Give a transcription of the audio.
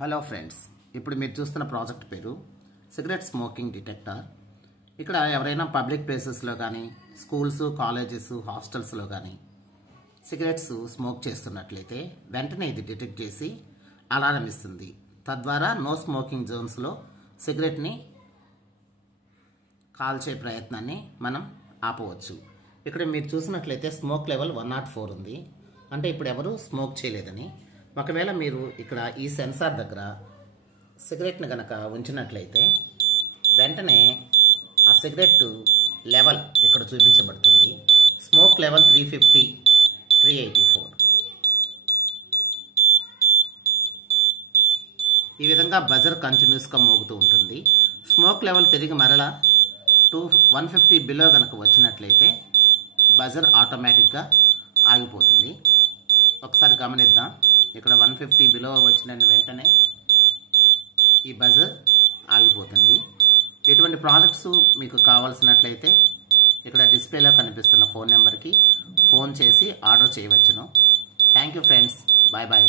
Hello friends, ఇప్పుడు మీరు చూస్తున్న ప్రాజెక్ట్ పేరు సిగరెట్ స్మోకింగ్ డిటెక్టర్. ఇక్కడ ఎవరైనా పబ్లిక్ ప్లేసెస్లో కానీ స్కూల్స్, కాలేజెస్, హాస్టల్స్లో కానీ సిగరెట్స్ స్మోక్ చేస్తున్నట్లయితే వెంటనే ఇది డిటెక్ట్ చేసి అలారం ఇస్తుంది. తద్వారా నో స్మోకింగ్ జోన్స్లో సిగరెట్ని కాల్చే ప్రయత్నాన్ని మనం ఆపవచ్చు. ఇక్కడ మీరు చూసినట్లయితే స్మోక్ లెవెల్ 104 ఉంది. అంటే ఇప్పుడు ఎవరు స్మోక్ చేయలేదని. ఒకవేళ మీరు ఇక్కడ ఈ సెన్సార్ దగ్గర సిగరెట్ని కనుక ఉంచినట్లయితే వెంటనే ఆ సిగరెట్ లెవెల్ ఇక్కడ చూపించబడుతుంది. Smoke level 350, 384. ఈ విధంగా బజర్ కంటిన్యూస్గా మోగుతూ ఉంటుంది. స్మోక్ లెవెల్ తిరిగి మరలా 150 బిలో కనుక వచ్చినట్లయితే బజర్ ఆటోమేటిక్గా ఆగిపోతుంది. ఒకసారి గమనిద్దాం. ఇక్కడ 150 బిలో వచ్చిన వెంటనే ఈ బజర్ ఆగిపోతుంది. ఇటువంటి ప్రాజెక్ట్స్ మీకు కావాల్సినట్లయితే ఇక్కడ డిస్ప్లేలో కనిపిస్తున్న ఫోన్ నెంబర్కి ఫోన్ చేసి ఆర్డర్ చేయవచ్చును. Thank you friends. Bye bye.